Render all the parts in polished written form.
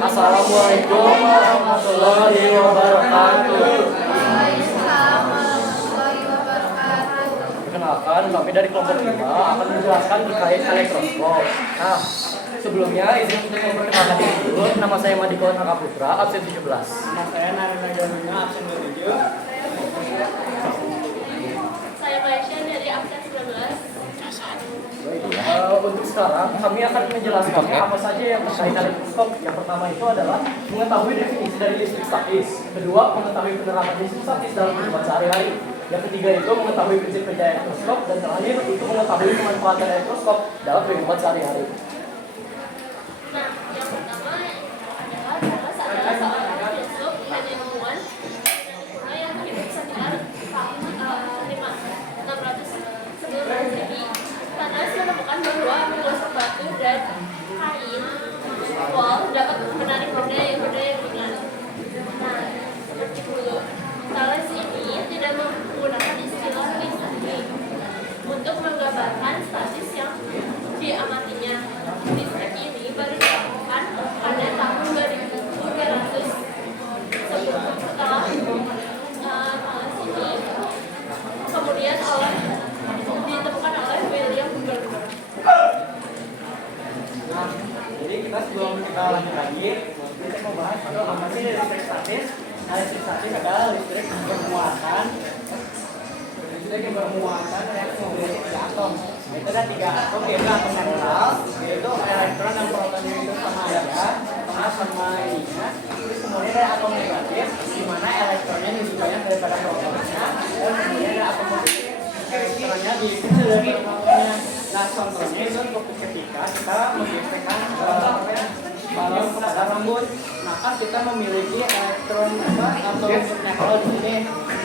Assalamualaikum warahmatullahi wabarakatuh. Perkenalkan, kami dari kelompok 5 akan menjelaskan terkait elektroskop. Nah, sebelumnya izin untuk memperkenalkan diri dulu. Nama saya Madiko Naka Putra, absen 17. Nama saya Narendra Galuna, absen 27. Saya Maisha dari absen 19. Untuk sekarang kami akan menjelaskan apa saja yang terkait elektroskop. Yang pertama itu adalah mengetahui definisi dari listrik statis. Kedua, mengetahui penerapan listrik statis dalam kehidupan sehari-hari. Yang ketiga itu mengetahui prinsip kerja elektroskop, dan terakhir itu mengetahui pemanfaatan elektroskop dalam kehidupan sehari-hari. Nah, yang pertama adalah seorang filsuf Haji Ilmuwan yang hidup sekitar tahun 600 sebelum Masehi. Thanos menemukan bahwa menggosok batu dan kain wall dapat menarik benda yang ringan. Nah, seperti dulu, Thales ini tidak menggunakan istilah listrik untuk menggambarkan statis yang diamatinya. Listrik ini baru ditemukan pada tahun 2300 setelah Thales ini kemudian ditemukan oleh William Gardner. Nah, jadi kita sebelum kita lanjut lagi, kita mau bahas apa sih listrik statis. Nah, listrik statis adalah listrik bermuatan yang memiliki 3 atom. Itu ada 3 atom, yaitu atom netral, yaitu elektron dan protonnya itu sama aja, sama ininya. Terus kemudian ada atom negatif, di mana elektronnya lebih banyak daripada protonnya, dan kemudian ada atom positif, elektronnya dikecil dari protonnya. Nah, contohnya itu ketika kita menggeserkan balon kepada rambut, maka kita memiliki elektron atau neutral di sini.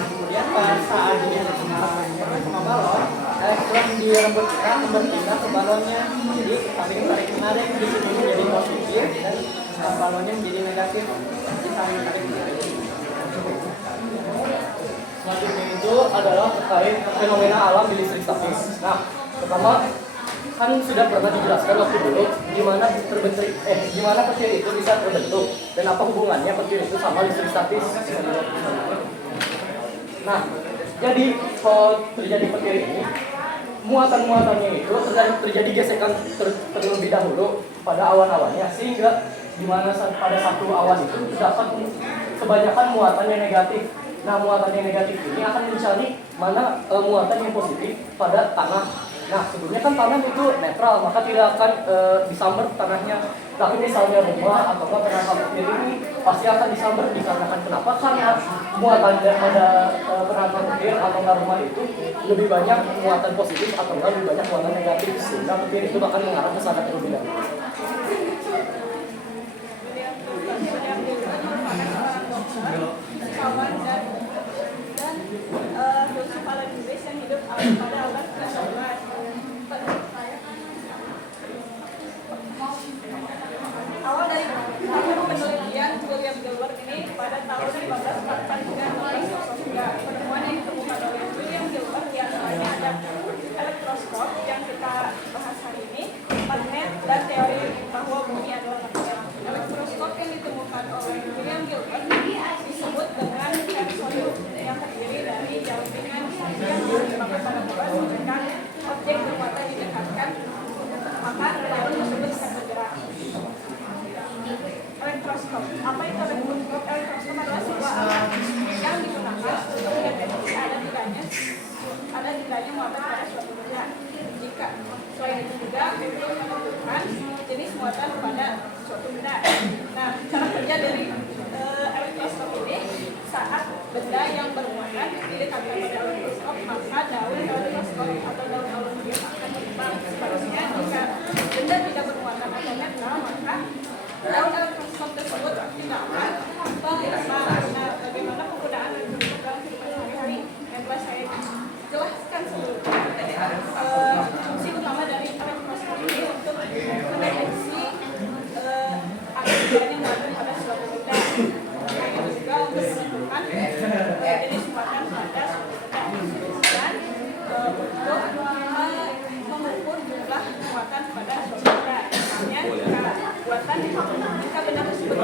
Kemudian pada saat ini sama balon, elektron di rambut kita akan berpindah ke balonnya. Jadi saling tarik menarik, di sini menjadi positif dan balonnya menjadi negatif. Jadi saling tarik menarik. Selanjutnya itu adalah terkait fenomena alam di listrik statis. Nah, pertama kan sudah pernah dijelaskan waktu dulu gimana petir itu bisa terbentuk dan apa hubungannya petir itu sama listrik statis. Nah, jadi kalau terjadi petir ini, muatan-muatannya itu terjadi gesekan terlebih dahulu pada awan-awannya, sehingga dimana pada satu awan itu terdapat kebanyakan muatan yang negatif. Nah, muatan yang negatif ini akan mencari mana muatan yang positif pada tanah. Nah, sebelumnya kan tanah itu netral, maka tidak akan disambar tanahnya. Tapi misalnya rumah atau perangkat petir ini pasti akan disambar dikarenakan kenapa? Karena muatan pada perangkat petir atau rumah itu lebih banyak muatan positif atau lebih banyak muatan negatif, sehingga petir itu bahkan mengarah ke sana terlebih dahulu. Filsuf ala Inggris yang hidup pada abad ke-19. Awal dari penelitian William Gilbert ini pada tahun 1544 hingga 1503, penemuan yang ditemukan oleh William Gilbert di antaranya ada elektroskop yang kita bahas hari ini, magnet, dan teori bahwa bumi adalah magnet. Elektroskop yang ditemukan oleh William Gilbert disebut dengan tensorium yang terdiri dari jaringan yang dipakai pada bola jika objek bermuatan didekatkan, maka balon tersebut akan bergerak. Elektroskop. Apa itu elektroskop? Elektroskop adalah sebuah alat yang digunakan untuk mendeteksi ada tidaknya muatan pada suatu benda. Jika selain itu juga untuk menentukan jenis muatan pada suatu benda. Nah, cara kerja dari elektroskop ini, saat benda yang bermuatan didekatkan pada elektroskop, maka daun elektroskop atau daun aluminium akan berkembang. Sebaliknya, jika benda tidak bermuatan atau netral, maka daun elektroskop tersebut tidak akan berkembang. Nah, bagaimana penggunaan elektroskop dalam kehidupan sehari-hari yang telah saya jelaskan sebelumnya. Fungsi utama dari elektroskop ini untuk mendeteksi aktivitas yang muatan pada suatu benda. Yang juga untuk menentukan jenis muatan pada suatu benda. Dan untuk mengukur jumlah muatan pada suatu benda. Misalnya, jika benda tersebut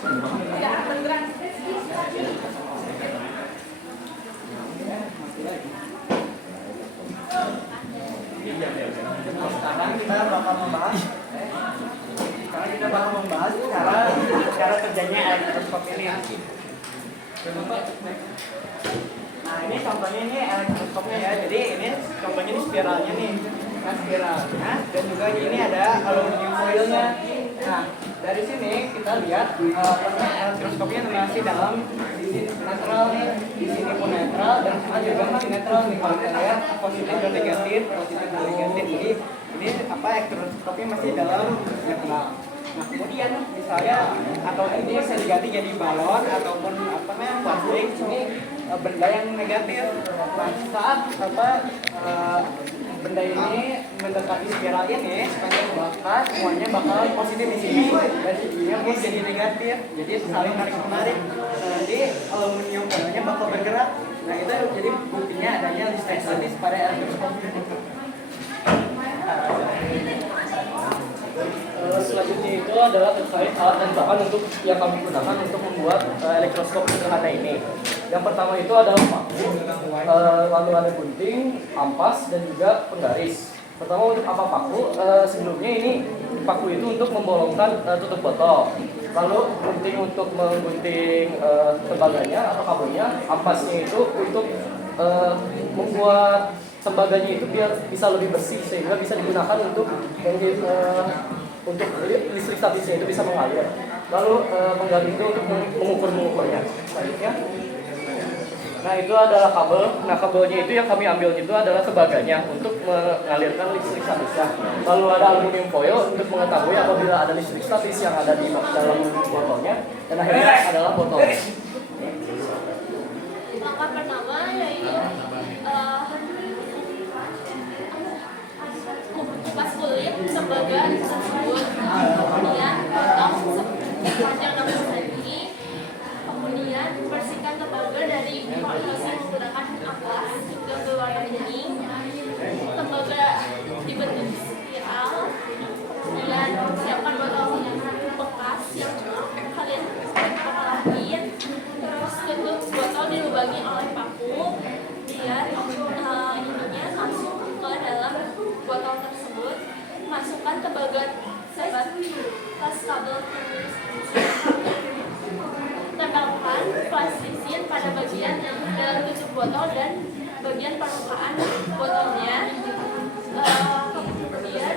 Tidak akan bergerak. Sekarang kita bakal membahas cara kerjanya elektroskop ini. Nah ini contohnya ini elektroskopnya ya. Jadi ini contohnya ini spiralnya nih. Nah spiralnya dan juga ini ada aluminium foilnya. Nah dari sini kita lihat elektroskopnya masih dalam sisi netral nih. Di sini pun netral dan sini juga masih netral nih. Kalau kita lihat positif dan negatif, Jadi ini elektroskopnya masih dalam netral. Nah kemudian misalnya atau ini bisa diganti jadi balon ataupun plastik ini benda yang negatif. Nah saat benda ini mendekati spiral ini sepanjang bakar semuanya bakal positif di sini dan ini jadi negatif. Jadi saling tarik menarik. Nanti aluminium foilnya bakal bergerak. Nah itu jadi buktinya adanya listrik statis pada elektroskop. Selanjutnya itu adalah terkait alat dan bahan untuk yang kami gunakan untuk membuat elektroskop sederhana ini. Yang pertama itu adalah paku, lalu ada gunting, ampas, dan juga penggaris. Pertama untuk apa paku? Sebelumnya ini paku itu untuk membolongkan tutup botol. Lalu gunting untuk menggunting tembaganya atau kabelnya. Ampasnya itu untuk membuat tembaganya itu biar bisa lebih bersih sehingga bisa digunakan untuk listrik statisnya itu bisa mengalir. Lalu penggali itu untuk mengukurnya. Selanjutnya, nah itu adalah kabel. Nah kabelnya itu yang kami ambil itu adalah tembaganya untuk mengalirkan listrik statisnya. Lalu ada aluminium foil untuk mengetahui apabila ada listrik statis yang ada di dalam botolnya. Dan akhirnya adalah botol. Langkah pertama yaitu kupas kulit tembaga tersebut, kemudian potong sepanjang 60 cm, kemudian bersihkan tembaga dari polusi menggunakan ampas hingga berwarna bening. Tembaga dibentuk spiral, kemudian siapkan botol bekas yang kalian pakai, terus tutup botol dilubangi oleh paku biar ininya masuk ke dalam botol tersebut. Masukkan tembaga sebatas kabel penulis. Tempelkan plastisin pada bagian dalam tutup botol dan bagian permukaan botolnya. Kemudian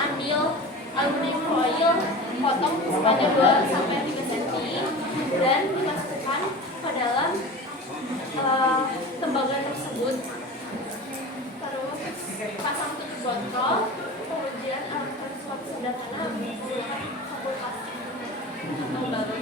ambil aluminium foil, potong sepanjang 2-3 cm dan dimasukkan ke dalam tembaga tersebut. Terus pasang tutup botol, kemudian elektroskop sederhana menggunakan sampul plastik tembaga.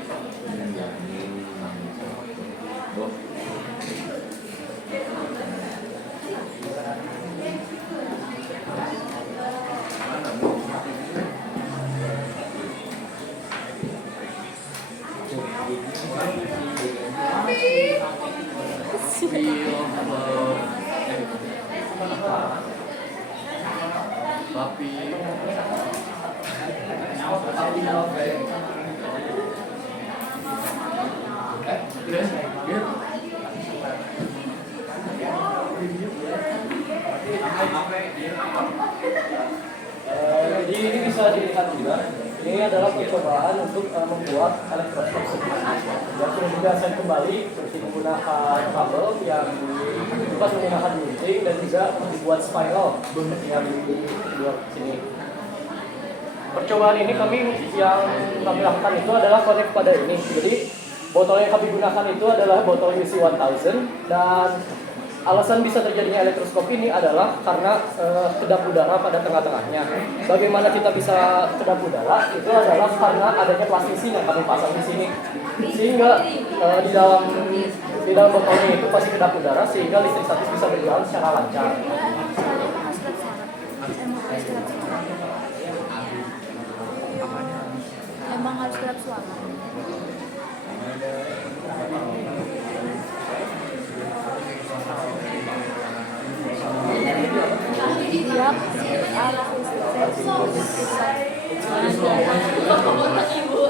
Jadi ini bisa dilihat juga. Ini adalah percobaan untuk membuat elektroskop sederhana. Yang sudah dibiasakan kembali seperti menggunakan kabel yang dibuat menggunakan gunting dan juga dibuat spiral yang dibuat sini. Percobaan ini yang kami lakukan itu adalah connect pada ini. Jadi botol yang kami gunakan itu adalah botol UC 1000 dan alasan bisa terjadinya elektroskop ini adalah karena kedap udara pada tengah-tengahnya. Bagaimana kita bisa kedap udara? Itu adalah karena adanya plastisi yang kami pasang di sini. Sehingga di dalam botolnya itu pasti kedap udara sehingga listrik statis bisa berjalan secara lancar. Emang harus gerak suara. Siap. Ibu.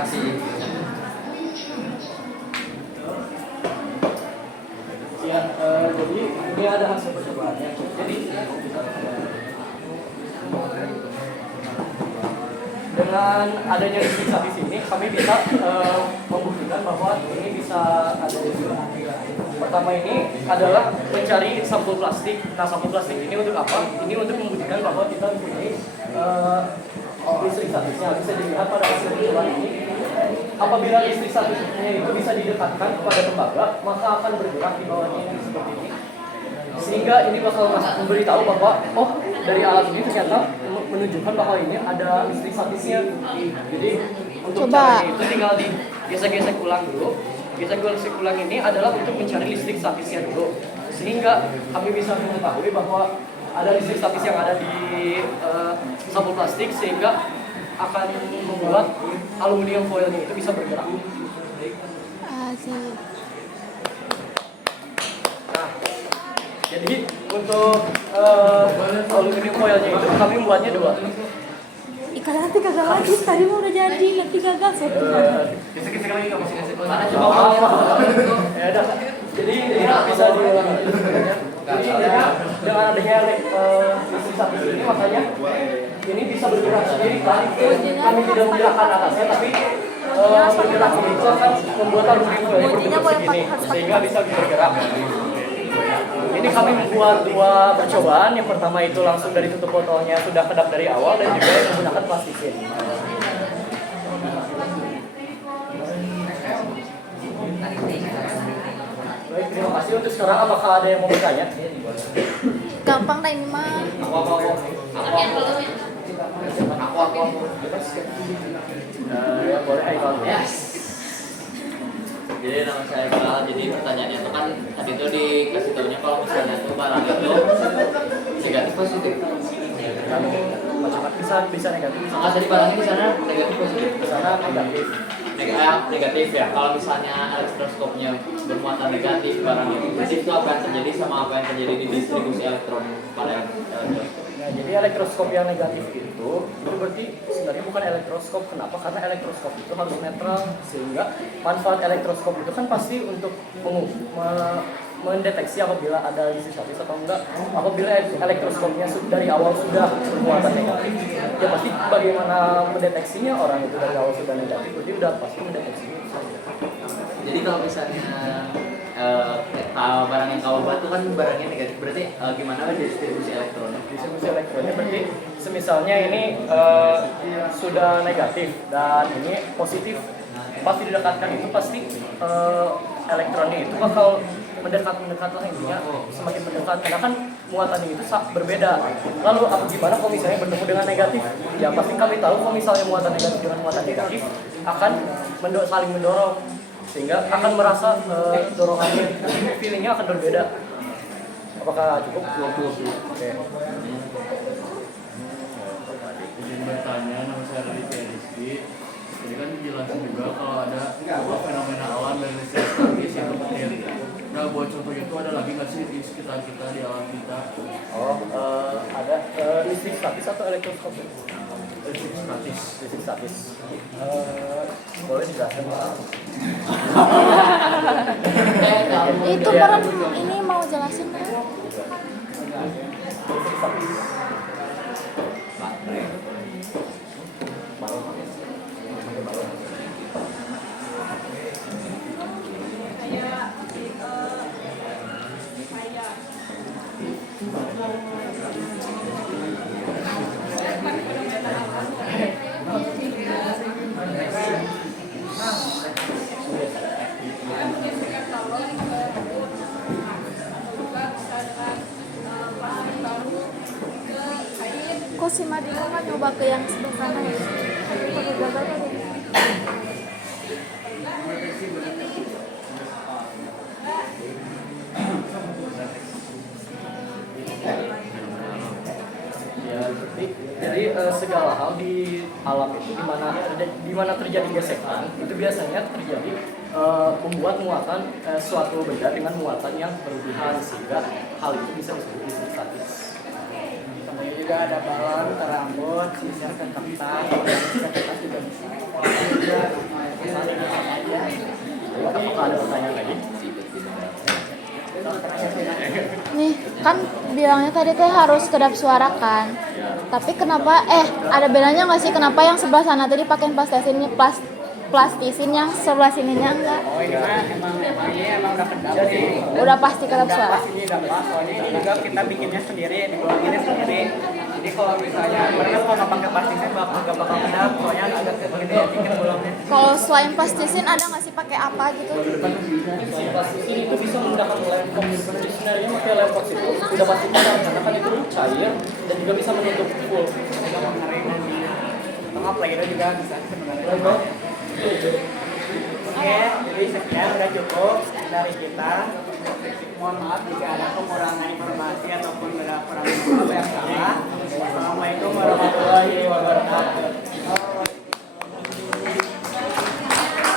kasih. Ya, jadi ini ada hasil percobaannya. Jadi dengan adanya listrik di sini, kami bisa membuktikan bahwa ini bisa ada. Pertama ini adalah mencari sampul plastik. Nah, sampul plastik ini untuk apa? Ini untuk membuktikan bahwa kita mempunyai listrik statisnya. Bisa dilihat pada hasil percobaan ini. Apabila listrik statisnya itu bisa didekatkan kepada tembaga, maka akan bergerak di bawahnya ini seperti ini. Sehingga ini bakal memberitahu bahwa dari alat ini ternyata menunjukkan bahwa ini ada listrik statisnya. Jadi untuk Coba. caranya itu tinggal digesek-gesek ulang dulu. Gesek-gesek ulang ini adalah untuk mencari listrik statisnya dulu. Sehingga kami bisa mengetahui bahwa ada listrik statis yang ada di sampul plastik sehingga akan membuat aluminium foilnya itu bisa bergerak. Asik. Nah, jadi untuk aluminium foilnya itu kami membuatnya dua. Ikan nanti kagak lagi, tadi mau udah jadi, nanti gagal satu. Gesek-gesek lagi nggak masih Mana coba Ya udah. Jadi ini bisa diulang. Jadi dengan adanya listrik statis ini makanya ini bisa bergerak sendiri kan. Kami tidak menggerakkan atasnya tapi bergerak itu akan membuat aluminium foilnya berbentuk segini sehingga bisa bergerak. Ini kami membuat dua percobaan. Yang pertama itu langsung dari tutup botolnya sudah kedap dari awal dan juga yang menggunakan plastikin. Baik, terima kasih. Untuk sekarang apakah ada yang mau bertanya? Gampang dah ini mah. Ya boleh, Haikal. Jadi nama saya Iqbal. Jadi pertanyaannya itu kan tadi itu dikasih tahunya kalau misalnya itu barang itu negatif positif. Macam-macam bisa negatif, bisa Maka tadi barangnya di sana negatif positif. di sana negatif. Negatif ya. Kalau misalnya elektroskopnya bermuatan negatif, barangnya positif, itu apa yang terjadi sama apa yang terjadi di distribusi elektron pada elektroskop? Nah, jadi elektroskop yang negatif itu berarti sebenarnya bukan elektroskop. Kenapa? Karena elektroskop itu harus netral, sehingga manfaat elektroskop itu kan pasti untuk mendeteksi apabila ada listrik statis atau enggak. Apabila elektroskopnya dari awal sudah bermuatan negatif, ya pasti bagaimana mendeteksinya orang itu dari awal sudah negatif, berarti udah pasti mendeteksinya. Jadi kalau misalnya barang yang kau buat itu kan barangnya negatif, berarti gimana distribusi elektronnya? Distribusi elektronnya berarti semisalnya ini sudah negatif dan ini positif, pasti didekatkan itu pasti elektronnya itu bakal mendekat lah intinya, semakin mendekat karena kan muatannya itu berbeda. Lalu gimana kalau misalnya bertemu dengan negatif? Ya pasti kami tahu kalau misalnya muatan negatif dengan muatan negatif akan saling mendorong sehingga akan merasa dorongannya, feelingnya akan berbeda. Apakah cukup? Oke. Izin bertanya, nama saya Raditya Rizky. Jadi kan dijelasin juga kalau ada fenomena alam dan listrik statis yang petir. Nah, buat contoh itu ada lagi nggak sih di sekitar kita, di alam kita? Ada listrik statis atau elektroskop? Listrik statis. Listrik statis. Boleh dijelaskan Pak? Itu orang ini mau jelasin kan? Listrik statis. Kok si Madino kan nyoba ke yang sebelah sana ya? Pakai gagal kan ya? Ya, jadi segala hal di alam itu di mana terjadi gesekan itu biasanya terjadi membuat muatan suatu benda dengan muatan yang berlebihan sehingga hal itu bisa disebut listrik statis. Kemudian juga ada balon, rambut, sisir ke kertas, kertas juga bisa. Apakah ada pertanyaan lagi? Nih, kan bilangnya tadi teh harus kedap suara kan. Tapi kenapa ada bedanya nggak sih kenapa yang sebelah sana tadi pakai plastisin yang sebelah sininya enggak? Oh ini mah emang udah kedap sih. Udah pasti kedap Udah suara. pas ini udah pas. Soalnya ini juga kita bikinnya sendiri, dibikinnya sendiri. Jadi kalau misalnya mereka kalau nggak pakai plastisnya nggak bakal kedap. Soalnya agak gede dikit bolongnya. Kalau selain plastisin ada nggak sih pakai apa gitu? Selain plastisin itu bisa menggunakan lem box. Sebenarnya pakai lem box itu udah pasti benar karena kan itu cair dan juga bisa menutup full. Mereka mau ngering dan tengah play itu juga bisa sebenarnya. Oke, jadi sekian udah cukup dari kita. Mohon maaf jika ada kekurangan informasi ataupun ada kurang apa yang salah.